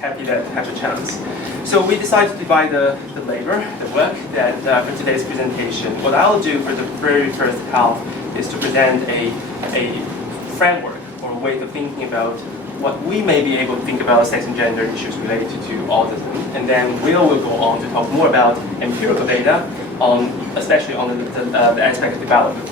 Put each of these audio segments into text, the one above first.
happy that I have a chance. So we decided to divide the labor, the work, that for today's presentation. What I'll do for the very first half is to present a framework or a way of thinking about what we may be able to think about sex and gender issues related to autism. And then Will go on to talk more about empirical data, especially on the aspect of development.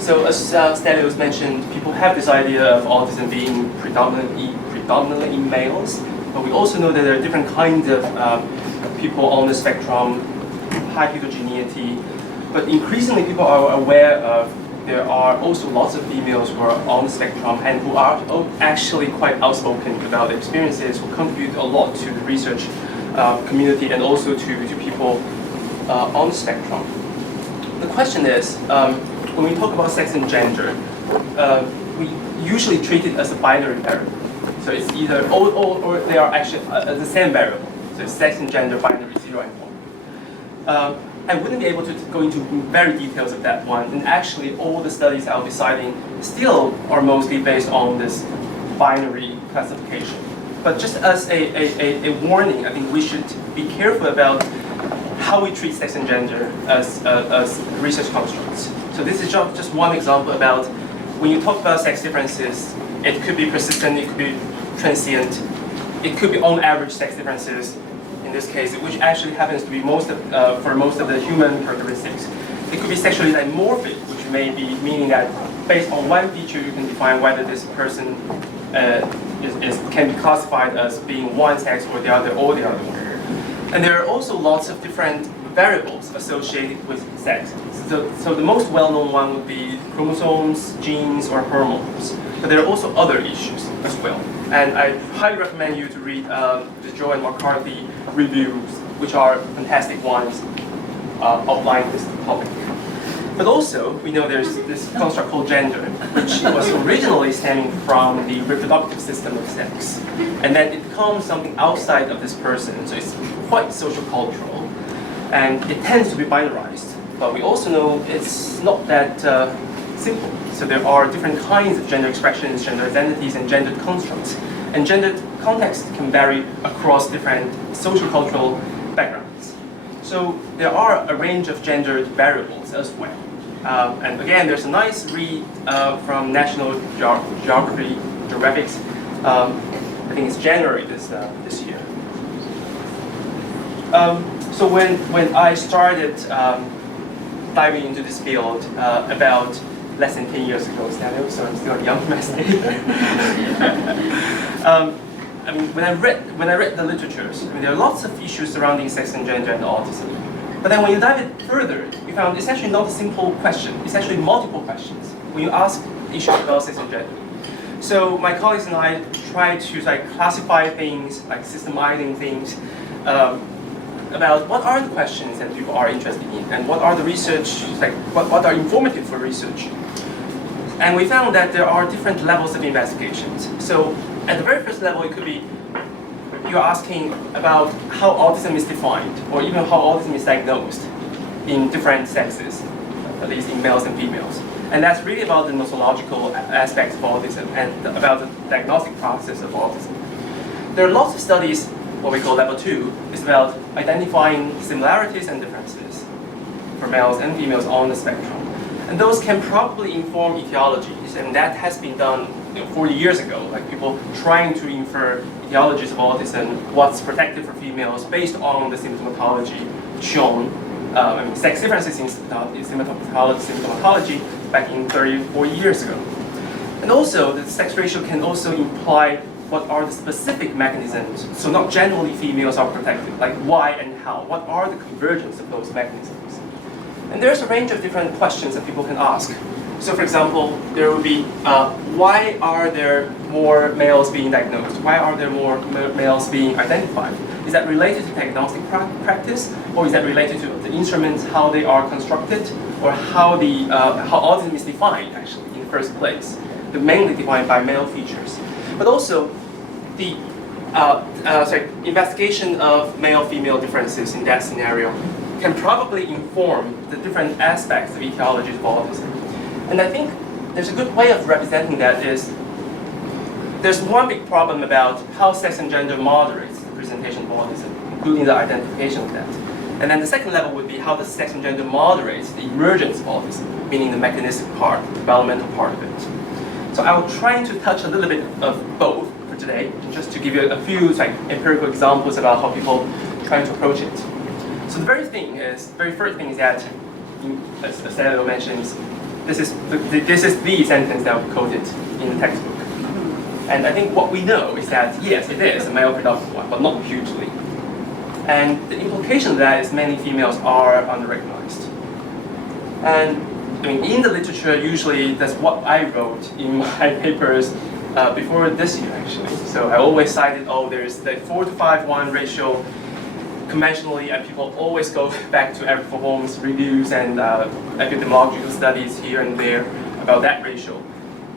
So as Stelios mentioned, people have this idea of autism being predominantly in males, but we also know that there are different kinds of people on the spectrum, high heterogeneity, but increasingly people are aware of there are also lots of females who are on the spectrum and who are actually quite outspoken about their experiences, who contribute a lot to the research community and also to people on the spectrum. The question is, when we talk about sex and gender, we usually treat it as a binary variable. So it's either or they are actually the same variable. So it's sex and gender binary 0 and 1. I wouldn't be able to go into very details of that one, and actually all the studies I'll be citing still are mostly based on this binary classification. But just as a warning, I think we should be careful about how we treat sex and gender as research constructs. So this is just one example about when you talk about sex differences, it could be persistent, it could be transient, it could be on average sex differences, in this case, which actually happens to be for most of the human characteristics. It could be sexually dimorphic, which may be meaning that based on one feature you can define whether this person can be classified as being one sex or the other or the other one. And there are also lots of different variables associated with sex. So the most well-known one would be chromosomes, genes, or hormones. But there are also other issues as well. And I highly recommend you to read the Joe and McCarthy reviews, which are fantastic ones outlining this topic. But also, we know there's this construct called gender, which was originally stemming from the reproductive system of sex. And then it becomes something outside of this person, so it's quite social-cultural. And it tends to be binarized. But we also know it's not that simple. So there are different kinds of gender expressions, gender identities, and gendered constructs. And gendered context can vary across different social-cultural backgrounds. So there are a range of gendered variables as well. And again, there's a nice read from National Geographic. I think it's January this year. So when I started diving into this field about less than 10 years ago, so I'm still a young investigator. I mean, when I read the literatures, I mean, there are lots of issues surrounding sex and gender and autism. But then when you dive it further, you found it's actually not a simple question. It's actually multiple questions when you ask issues about sex and gender. So my colleagues and I try to classify things, systemizing things, about what are the questions that people are interested in, and what are the research, what are informative for research. And we found that there are different levels of investigations. So at the very first level, it could be you're asking about how autism is defined, or even how autism is diagnosed in different sexes, at least in males and females. And that's really about the nosological aspects of autism and about the diagnostic process of autism. There are lots of studies, what we call level 2, is about identifying similarities and differences for males and females on the spectrum. And those can probably inform etiologies, and that has been done 40 years ago, people trying to infer etiologies of autism, what's protective for females based on the symptomatology shown, sex differences in symptomatology back in 30, 40 years ago. And also, the sex ratio can also imply what are the specific mechanisms, so not generally females are protected, like why and how, what are the convergence of those mechanisms. And there's a range of different questions that people can ask. So for example, there would be, why are there more males being diagnosed? Why are there more males being identified? Is that related to diagnostic practice? Or is that related to the instruments, how they are constructed? Or how autism is defined, actually, in the first place? They're mainly defined by male features. But also, the investigation of male-female differences in that scenario can probably inform the different aspects of etiologies of autism. And I think there's a good way of representing that is, there's one big problem about how sex and gender moderates the presentation of autism, including the identification of that. And then the second level would be how the sex and gender moderates the emergence of autism, meaning the mechanistic part, the developmental part of it. So I will try to touch a little bit of both for today, just to give you a few empirical examples about how people try to approach it. So the very first thing is that, as Salo mentions, this is the sentence that we quoted in the textbook. And I think what we know is that, yes, it is a male predominant one, but not hugely. And the implication of that is many females are underrecognized. And I mean, in the literature, usually that's what I wrote in my papers before this year, actually. So I always cited, there's the 4-to-5-1 ratio conventionally, and people always go back to Eric Holmes' reviews and epidemiological studies here and there about that ratio.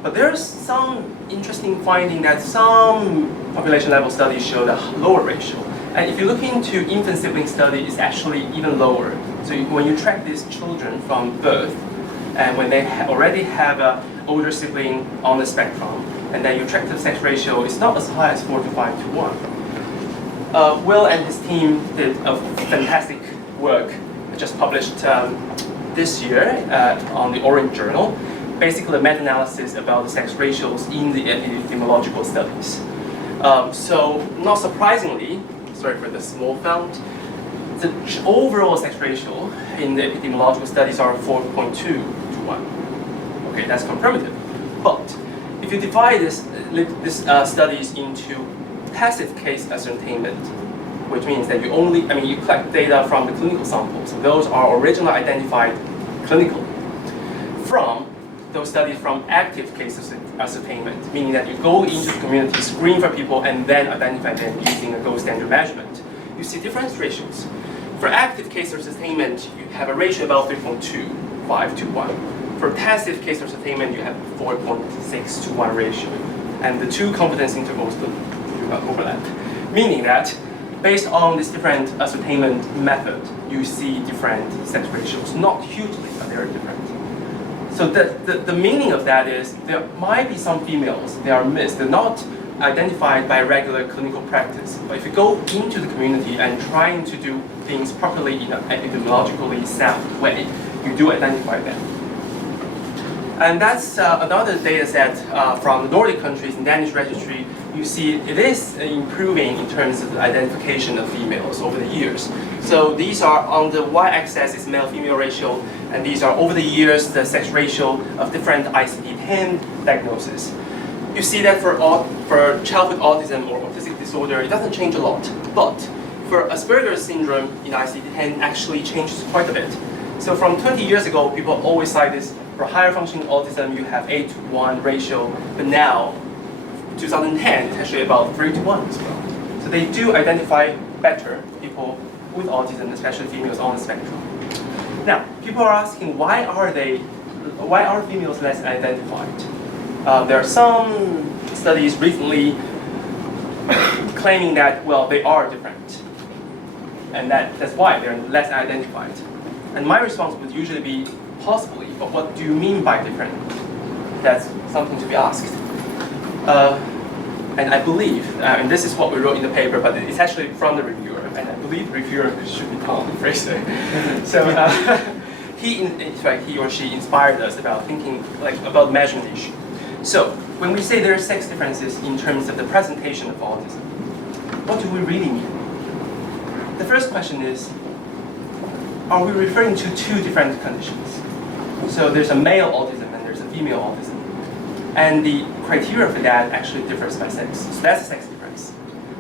But there's some interesting finding that some population level studies show the lower ratio. And if you look into infant sibling study, it's actually even lower. So when you track these children from birth, and when they already have an older sibling on the spectrum, and then you track the sex ratio, it's not as high as 4-to-5 to 1. Will and his team did a fantastic work, just published this year on the Orange Journal, basically a meta-analysis about the sex ratios in the epidemiological studies. So not surprisingly, sorry for the small font, the overall sex ratio in the epidemiological studies are 4.2 to 1. Okay, that's confirmative. But if you divide this studies into passive case ascertainment, which means that you collect data from the clinical samples. So those are originally identified clinically. From those studies from active case ascertainment, meaning that you go into the community, screen for people, and then identify them using a gold standard measurement. You see different ratios. For active case ascertainment, you have a ratio about 3.25 to 1. For passive case ascertainment, you have 4.6 to 1 ratio. And the two confidence intervals do not overlap. Meaning that based on this different ascertainment method, you see different sex ratios. Not hugely, but they are different. So the meaning of that is there might be some females, they are missed, they're not identified by regular clinical practice. But if you go into the community and trying to do things properly in an epidemiologically sound way, you do identify them. And that's another data set from the Nordic countries in Danish registry. You see it is improving in terms of the identification of females over the years. So these are on the y-axis is male-female ratio, and these are over the years the sex ratio of different ICD-10 diagnoses. You see that for childhood autism or autistic disorder, it doesn't change a lot. But for Asperger's syndrome in ICD-10 actually changes quite a bit. So from 20 years ago, people always cite this, for higher functioning autism, you have 8-to-1 ratio, but now, 2010, it's actually about 3-to-1 as well. So they do identify better people with autism, especially females on the spectrum. Now, people are asking, why are females less identified? There are some studies recently claiming that, well, they are different. And that's why they're less identified. And my response would usually be, possibly, but what do you mean by different? That's something to be asked. And I believe, and this is what we wrote in the paper, but it's actually from the reviewer, and I believe the reviewer should be Tom Fraser. So he or she inspired us about thinking about measurement issue. So when we say there are sex differences in terms of the presentation of autism, what do we really mean? The first question is, are we referring to two different conditions? So there's a male autism and there's a female autism. And the criteria for that actually differs by sex. So that's a sex difference.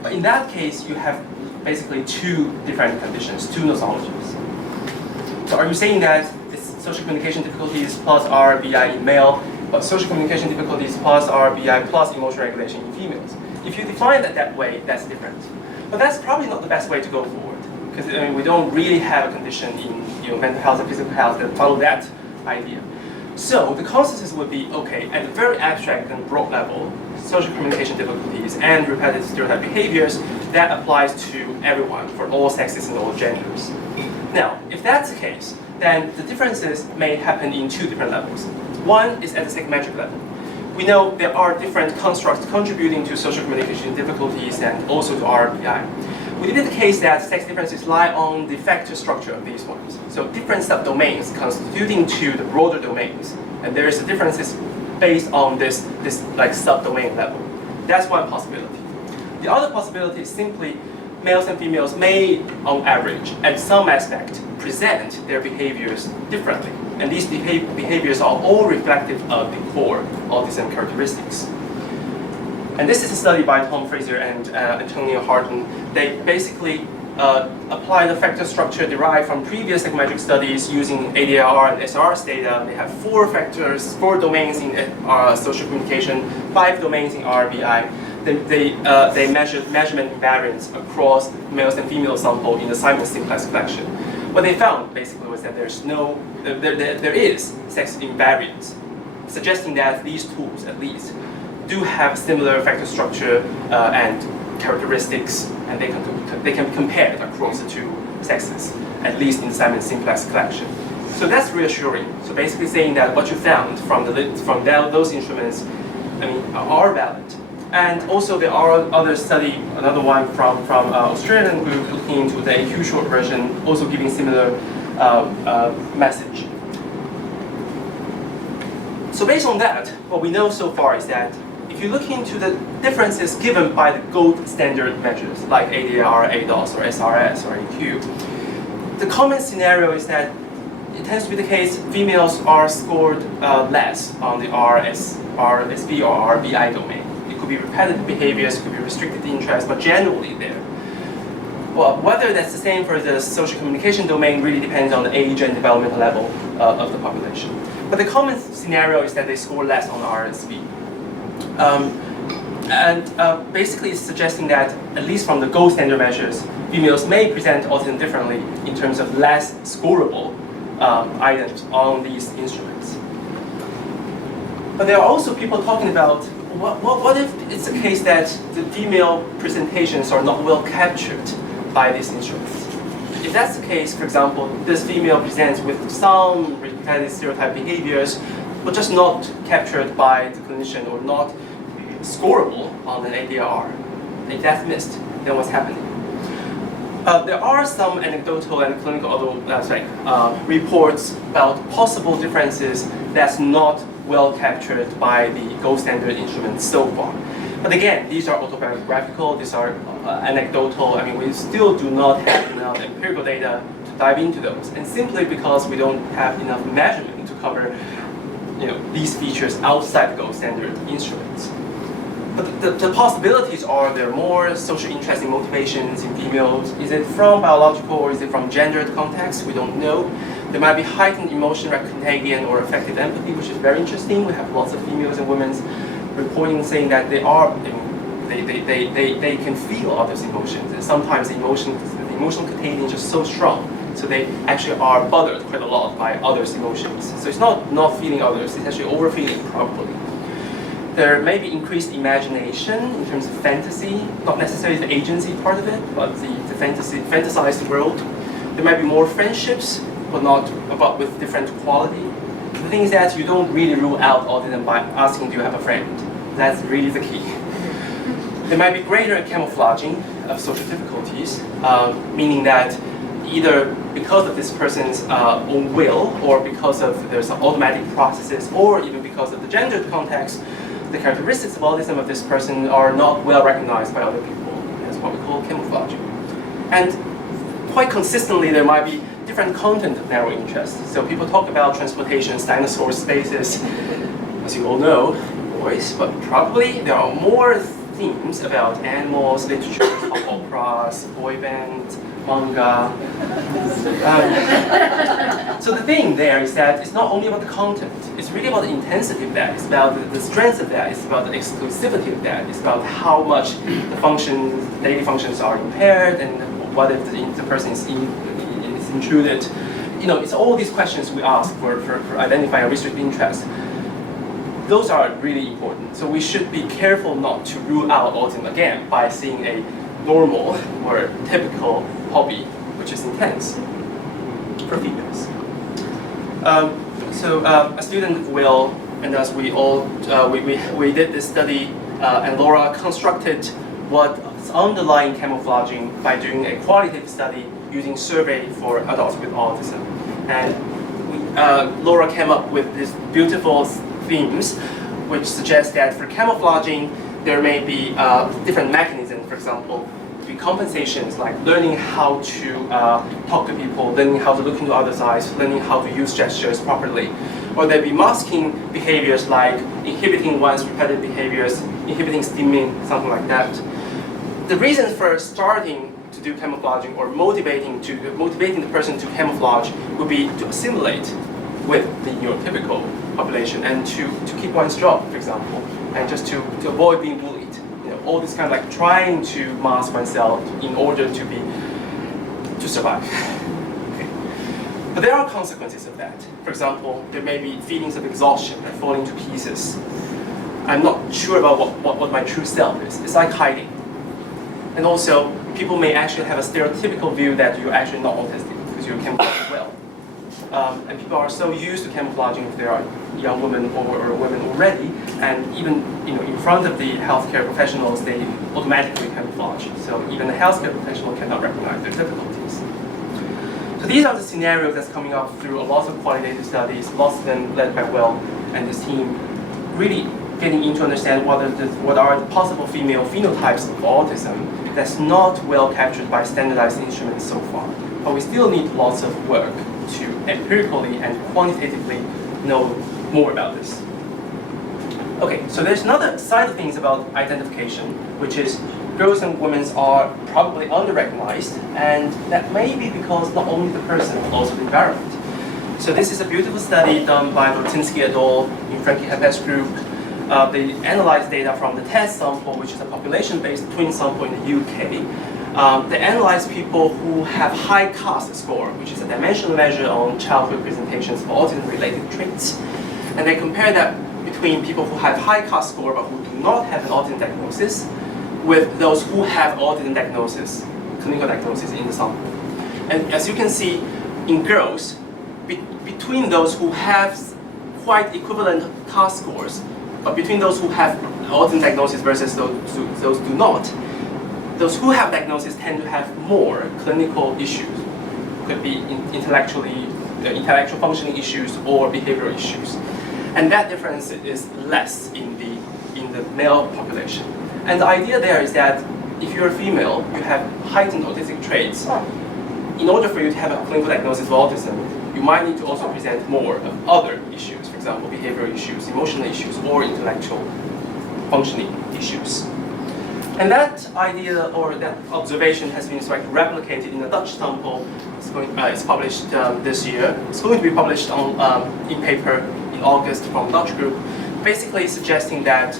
But in that case, you have basically two different conditions, two nosologies. So are you saying that it's social communication difficulties plus RBI in male, but social communication difficulties plus RBI plus emotional regulation in females? If you define it that way, that's different. But that's probably not the best way to go forward. Because we don't really have a condition in mental health and physical health that follow that idea. So the consensus would be, okay, at a very abstract and broad level, social communication difficulties and repetitive stereotype behaviors, that applies to everyone, for all sexes and all genders. Now, if that's the case, then the differences may happen in two different levels. One is at the psychometric level. we know there are different constructs contributing to social communication difficulties and also to RBI. We did the case that sex differences lie on the factor structure of these ones. So different subdomains constituting to the broader domains. And there is a differences based on this like subdomain level. That's one possibility. The other possibility is simply males and females may, on average, at some aspect, present their behaviors differently. And these behaviors are all reflective of the core autism characteristics. And this is a study by Tom Fraser and Antonio Harden. They basically apply the factor structure derived from previous psychometric studies using ADR and SRS data. They have 4 factors, 4 domains in social communication, 5 domains in RBI. They measured measurement invariance across males and female sample in the Simon simplex collection. What they found basically was that there is sex invariance, suggesting that these tools at least do have similar factor structure and characteristics, and they can be compared across the 2 sexes, at least in the Simon simplex collection. So that's reassuring. So basically saying that what you found from those instruments, are valid. And also there are other study, another one from Australian group looking into the AQ short version, also giving similar message. So based on that, what we know so far is that if you look into the differences given by the gold standard measures like ADR, ADOS, or SRS, or AQ, the common scenario is that it tends to be the case females are scored less on the RSV or RBI domain. It could be repetitive behaviors, it could be restricted interest, but generally there. Well, whether that's the same for the social communication domain really depends on the age and developmental level of the population. But the common scenario is that they score less on RSV. Basically it's suggesting that, at least from the gold standard measures, females may present autism differently in terms of less scorable items on these instruments. But there are also people talking about what if it's the case that the female presentations are not well captured by these instruments? If that's the case, for example, this female presents with some repetitive stereotype behaviors, but just not captured by the clinician or not scorable on an ADR. If that's missed, then what's happening? There are some anecdotal and clinical reports about possible differences that's not well captured by the gold standard instruments so far. But again, these are autobiographical, these are anecdotal. We still do not have enough empirical data to dive into those, and simply because we don't have enough measurement to cover these features outside the gold standard instruments. But the possibilities are there are more social interest and motivations in females. Is it from biological or is it from gendered context? We don't know. There might be heightened emotion contagion or affective empathy, which is very interesting. We have lots of females and women reporting saying that they can feel others' emotions. And sometimes the emotional contagion is just so strong. So they actually are bothered quite a lot by others' emotions. So it's not feeling others, it's actually overfeeling probably. There may be increased imagination in terms of fantasy, not necessarily the agency part of it, but the fantasized world. There might be more friendships, but with different quality. The thing is that you don't really rule out autism by asking, do you have a friend? That's really the key. There might be greater camouflaging of social difficulties, meaning that either because of this person's own will, or because of there's some automatic processes, or even because of the gendered context, the characteristics of autism of this person are not well recognized by other people. That's what we call camouflaging. And quite consistently, there might be different content of narrow interest. So people talk about transportations, dinosaur spaces, as you all know, boys, but probably there are more themes about animals, literature, pop operas, boy bands, manga. So the thing there is that it's not only about the content, it's really about the intensity of that, it's about the strength of that, it's about the exclusivity of that, it's about how much the daily functions are impaired, and what if the person is intruded. It's all these questions we ask for identifying a research interest. Those are really important. So we should be careful not to rule out autism again by seeing a normal or typical hobby, which is intense for females. A student will And as we all, we did this study, and Laura constructed what's underlying camouflaging by doing a qualitative study using survey for adults with autism. And Laura came up with these beautiful themes, which suggest that for camouflaging, there may be different mechanisms. For example, be compensations like learning how to talk to people, learning how to look into others' eyes, learning how to use gestures properly. Or there be masking behaviors like inhibiting one's repetitive behaviors, inhibiting stimming, something like that. The reason for starting to do camouflaging or motivating the person to camouflage would be to assimilate with the neurotypical population and to keep one's job, for example, and just to avoid being bullied. All this kind of like trying to mask oneself in order to survive. Okay. But there are consequences of that. For example, there may be feelings of exhaustion and falling to pieces. I'm not sure about what my true self is. It's like hiding. And also, people may actually have a stereotypical view that you're actually not autistic because you camouflage well. And people are so used to camouflaging if they are young women or women already, and even in front of the healthcare professionals, they automatically camouflage. So even the healthcare professional cannot recognize their difficulties. So these are the scenarios that's coming up through a lot of qualitative studies, lots of them led by Will and his team, really getting into understand what are the possible female phenotypes of autism that's not well captured by standardized instruments so far. But we still need lots of work to empirically and quantitatively know more about this. Okay, so there's another side of things about identification, which is girls and women are probably under-recognized, and that may be because not only the person, but also the environment. So this is a beautiful study done by Lortinsky et al. In Frankie Heppe's group. They analyzed data from the test sample, which is a population-based twin sample in the UK. They analyzed people who have high CAST score, which is a dimensional measure on childhood presentations of autism-related traits. And they compared that between people who have high CAST score but who do not have an autism diagnosis with those who have autism diagnosis, clinical diagnosis in the sample. And as you can see, in girls, between those who have quite equivalent CAST scores, but between those who have autism diagnosis versus those do not, those who have diagnosis tend to have more clinical issues. Could be intellectual functioning issues or behavioral issues. And that difference is less in the male population. And the idea there is that if you're a female, you have heightened autistic traits. In order for you to have a clinical diagnosis of autism, you might need to also present more of other issues, for example, behavioral issues, emotional issues, or intellectual functioning issues. And that idea or that observation has been replicated in a Dutch sample. It's published this year. It's going to be published in paper in August from Dutch group, basically suggesting that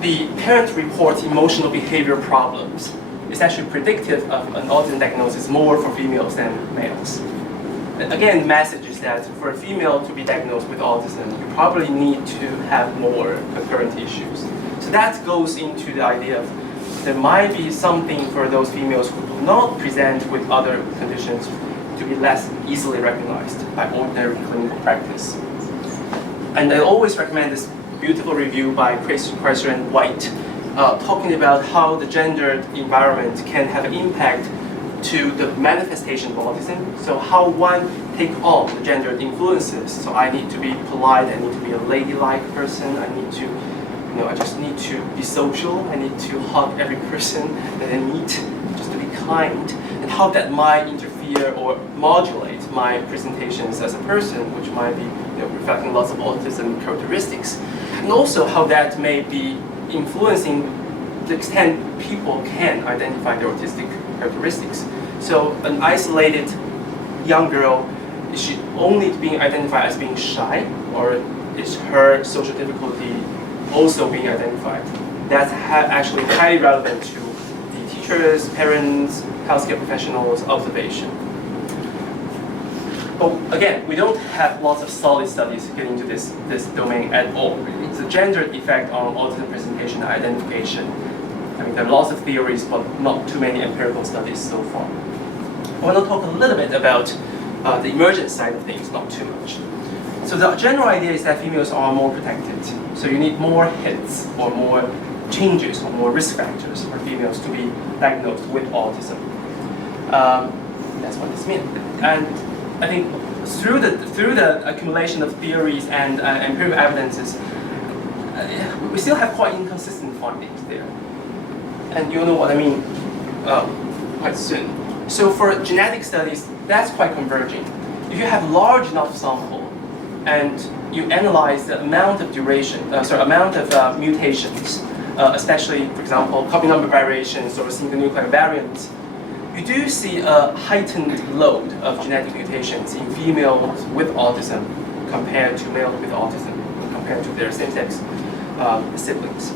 the parent report emotional behavior problems is actually predictive of an autism diagnosis more for females than males. And again, the message is that for a female to be diagnosed with autism, you probably need to have more concurrent issues. So that goes into the idea of there might be something for those females who do not present with other conditions to be less easily recognized by ordinary clinical practice. And I always recommend this beautiful review by Chrysler and White, talking about how the gendered environment can have an impact to the manifestation of autism. So how one take on the gendered influences. So I need to be polite, I need to be a ladylike person, I need to, I just need to be social, I need to hug every person that I meet, just to be kind, and how that might interfere or modulate my presentations as a person, which might be reflecting lots of autism characteristics. And also how that may be influencing the extent people can identify their autistic characteristics. So an isolated young girl, is she only being identified as being shy, or is her social difficulty also being identified? That's actually highly relevant to the teachers, parents, healthcare professionals' observation. But again, we don't have lots of solid studies getting into this domain at all. Really. It's a gendered effect on autism presentation and identification. I mean, there are lots of theories, but not too many empirical studies so far. I want to talk a little bit about the emergent side of things, not too much. So the general idea is that females are more protected. So you need more hits or more changes or more risk factors for females to be diagnosed with autism. That's what this means. And I think through the accumulation of theories and empirical evidences, we still have quite inconsistent findings there. And you'll know what I mean quite soon. So for genetic studies, that's quite converging. If you have large enough sample and you analyze the amount of mutations, especially, for example, copy number variations or single nucleotide variants, you do see a heightened load of genetic mutations in females with autism compared to males with autism, compared to their same-sex siblings.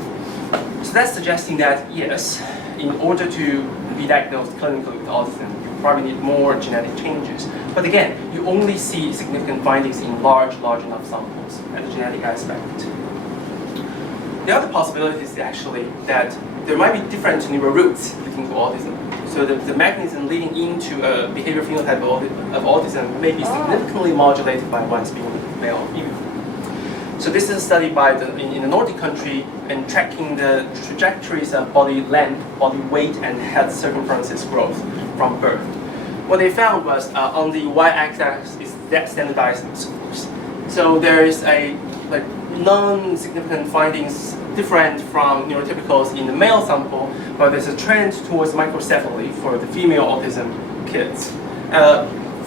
So that's suggesting that, yes, in order to be diagnosed clinically with autism, you probably need more genetic changes. But again, you only see significant findings in large enough samples at the genetic aspect. The other possibility is actually that there might be different neural routes leading to autism. So the mechanism leading into a behavior phenotype of autism may be significantly modulated by one's being male or female. So this is a study in a Nordic country and tracking the trajectories of body length, body weight, and head circumferences growth from birth. What they found was on the y-axis is that standardized scores. So there is a non-significant findings different from neurotypicals in the male sample, but there's a trend towards microcephaly for the female autism kids.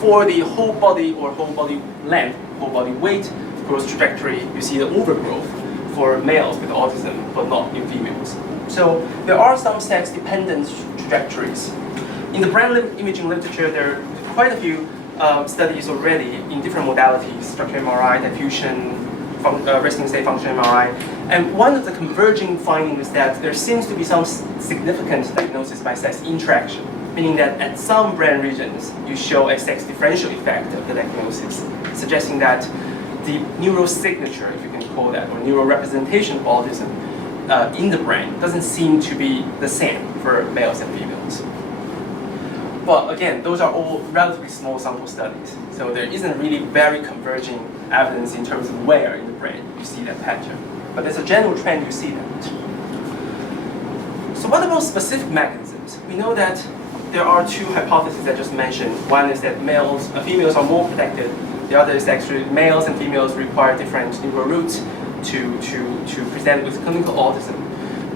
For the whole body or whole body length, whole body weight growth trajectory, you see the overgrowth for males with autism, but not in females. So there are some sex-dependent trajectories. In the brain imaging literature, there are quite a few studies already in different modalities, structural MRI, diffusion, resting state function MRI. And one of the converging findings is that there seems to be some significant diagnosis by sex interaction, meaning that at some brain regions, you show a sex differential effect of the diagnosis, suggesting that the neural signature, if you can call that, or neural representation of autism in the brain doesn't seem to be the same for males and females. But again, those are all relatively small sample studies, so there isn't really very converging evidence in terms of where in the brain you see that pattern. But there's a general trend you see that. So what about specific mechanisms? We know that there are two hypotheses I just mentioned. One is that females are more protected. The other is actually males and females require different neural routes to present with clinical autism.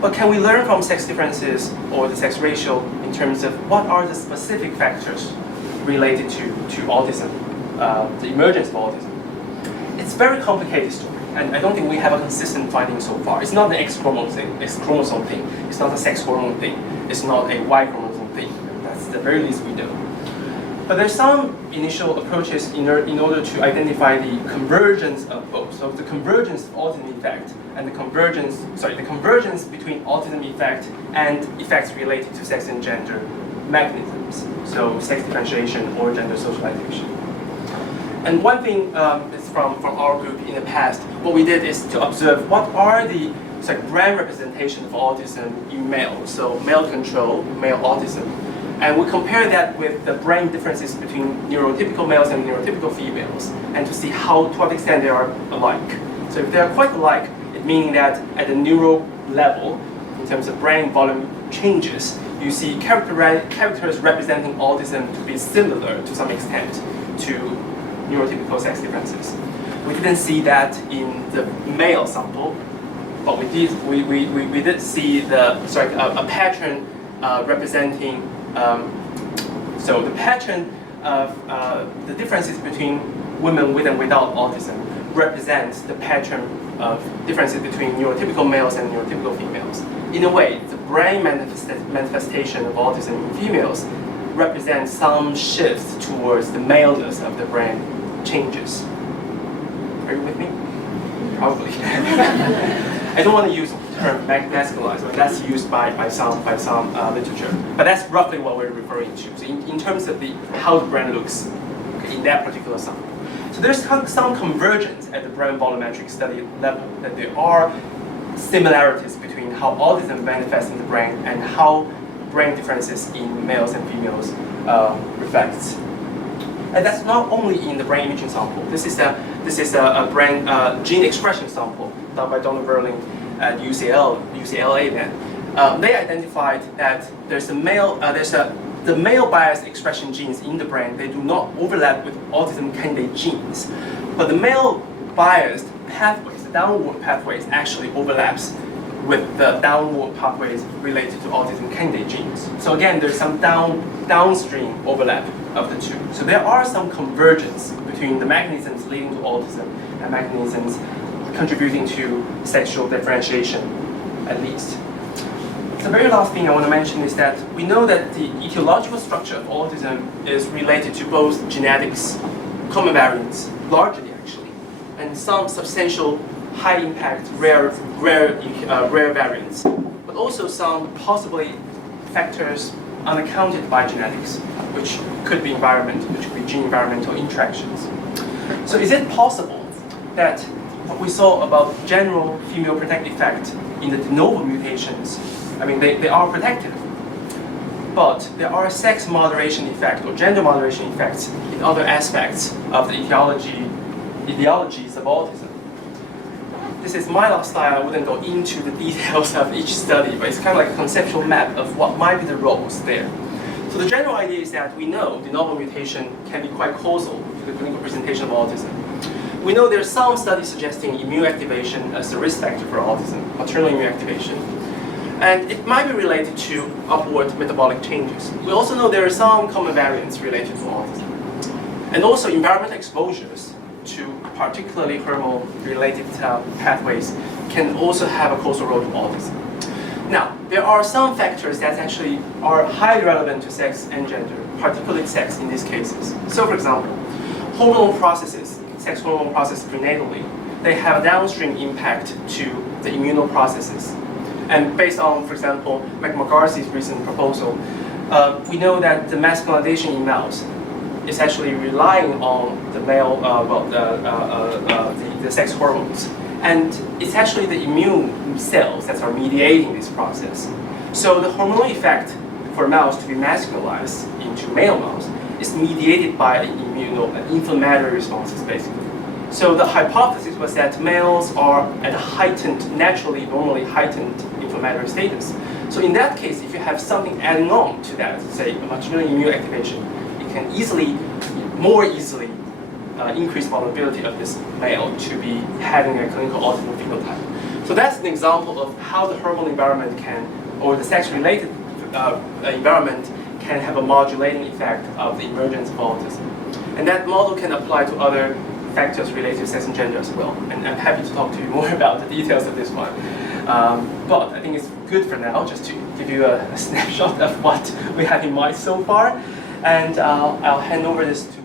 But can we learn from sex differences or the sex ratio in terms of what are the specific factors related to autism, the emergence of autism? It's a very complicated story, and I don't think we have a consistent finding so far. It's not an X chromosome thing. It's not a sex hormone thing. It's not a Y chromosome thing. That's the very least we know. But there's some initial approaches in order to identify the convergence of both. So the convergence of autism effect and the convergence between autism effect and effects related to sex and gender mechanisms. So sex differentiation or gender socialization. And one thing is from our group in the past, what we did is to observe what are the brain representation of autism in males. So male control, male autism. And we compare that with the brain differences between neurotypical males and neurotypical females, and to see to what extent they are alike. So if they are quite alike, it meaning that at the neural level, in terms of brain volume changes, you see characters representing autism to be similar to some extent to neurotypical sex differences. We didn't see that in the male sample, but we did see a pattern representing. So the pattern of the differences between women with and without autism represents the pattern of differences between neurotypical males and neurotypical females. In a way, the brain manifestation of autism in females represents some shift towards the maleness of the brain changes. Are you with me? Probably. I don't want to use the term masculinized, but that's used by some literature. But that's roughly what we're referring to. So in terms of how the brain looks in that particular sample. So there's some convergence at the brain volumetric study level, that there are similarities between how autism manifests in the brain and how brain differences in males and females reflects. And that's not only in the brain imaging sample. This is the This is a brain gene expression sample done by Donald Verling at UCLA then. They identified that there's the male bias expression genes in the brain. They do not overlap with autism candidate genes, but the male biased pathways, the downward pathways, actually overlaps with the downward pathways related to autism candidate genes. So again, there's some downstream overlap of the two. So there are some convergence between the mechanisms leading to autism and mechanisms contributing to sexual differentiation, at least. The very last thing I want to mention is that we know that the etiological structure of autism is related to both genetics, common variants, largely actually, and some substantial high impact rare variants, but also some possibly factors unaccounted by genetics, which could be environment, which could be gene-environmental interactions. So is it possible that what we saw about general female protective effect in the de novo mutations, I mean, they are protective, but there are sex moderation effects or gender moderation effects in other aspects of the etiologies of autism. This is my last slide. I wouldn't go into the details of each study, but it's kind of like a conceptual map of what might be the roles there. So the general idea is that we know de novo mutation can be quite causal to the clinical presentation of autism. We know there's some studies suggesting immune activation as a risk factor for autism, maternal immune activation. And it might be related to upward metabolic changes. We also know there are some common variants related to autism. And also environmental exposures to particularly hormone-related pathways can also have a causal role in autism. Now, there are some factors that actually are highly relevant to sex and gender, particularly sex in these cases. So for example, hormonal processes, sex hormone processes prenatally, they have a downstream impact to the immunal processes. And based on, for example, McCarthy's recent proposal, we know that the masculinization in mouse is actually relying on the male, the sex hormones. And it's actually the immune cells that are mediating this process. So the hormonal effect for mouse to be masculinized into male mouse is mediated by inflammatory responses, basically. So the hypothesis was that males are at a heightened, normally heightened inflammatory status. So in that case, if you have something adding on to that, say a maternal immune activation, it can more easily increase vulnerability of this male to be having a clinical autism phenotype. So that's an example of how the hormonal environment or the sex-related environment can have a modulating effect of the emergence of autism. And that model can apply to other factors related to sex and gender as well. And I'm happy to talk to you more about the details of this one. But I think it's good for now just to give you a snapshot of what we have in mind so far. And I'll hand over this to